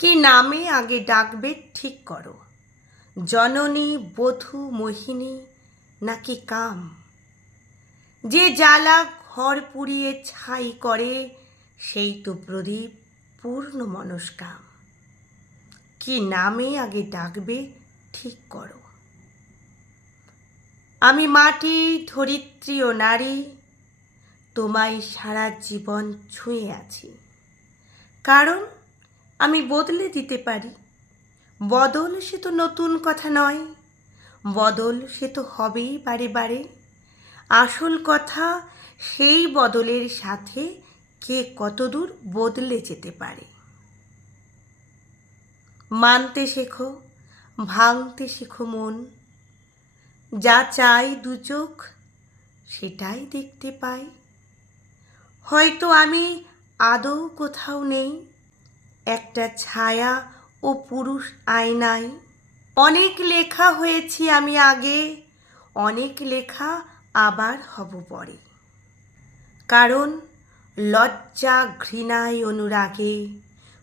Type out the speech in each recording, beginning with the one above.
কি নামে আগে ডাকবে ঠিক করো, জননী, বধূ, মোহিনী নাকি কাম? যে জ্বালা ঘর পুড়িয়ে ছাই করে, সেই তো প্রদীপ পূর্ণ মনস্কাম। কি নামে আগে ডাকবে ঠিক করো। আমি মাটি, ধরিত্রী ও নারী, তোমায় সারা জীবন ছুঁয়ে আছি। কারণ আমি বদলে দিতে পারি। বদল সে তো নতুন কথা নয়, বদল সে তো হবেই বারে বারে। আসল কথা সেই বদলের সাথে কে কতদূর বদলে যেতে পারে। মানতে শেখো, ভাঙতে শেখো মন, যা চাই দু চোখ সেটাই দেখতে পাই। হয়তো আমি আদৌ কোথাও নেই, একটা ছায়া ও পুরুষ আয়নায়। অনেক লেখা হয়েছি আমি আগে, অনেক লেখা আবার হব পরে। কারণ লজ্জা, ঘৃণায়, অনুরাগে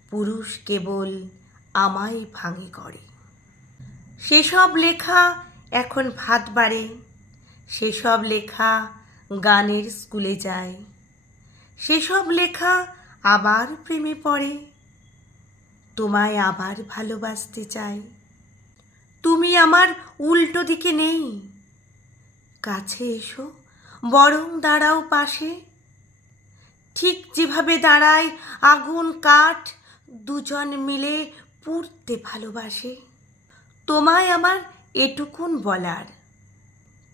পুরুষ কেবল আমায় ভাঙে করে। সেসব লেখা এখন ভাত বাড়ে, সেসব লেখা গানের স্কুলে যায়, সেসব লেখা আবার প্রেমে পড়ে, তোমায় আবার ভালোবাসতে চাই। তুমি আমার উল্টো দিকে নেই, কাছে এসো, বরং দাঁড়াও পাশে। ঠিক যেভাবে দাঁড়ায় আগুন কাঠ, দুজন মিলে পুড়তে ভালোবাসে। তোমায় আমার এটুকুন বলার,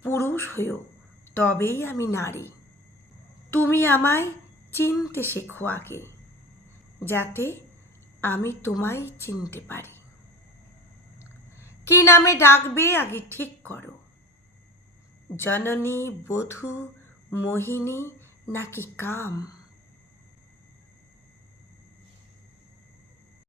পুরুষ হয়েও তবেই আমি নারী। তুমি আমায় চিনতে শেখো আগে, যাতে আমি তোমায় চিনতে পারি। কি নামে ডাকবে আগে ঠিক করো, জননী, বধূ, মোহিনী নাকি কাম?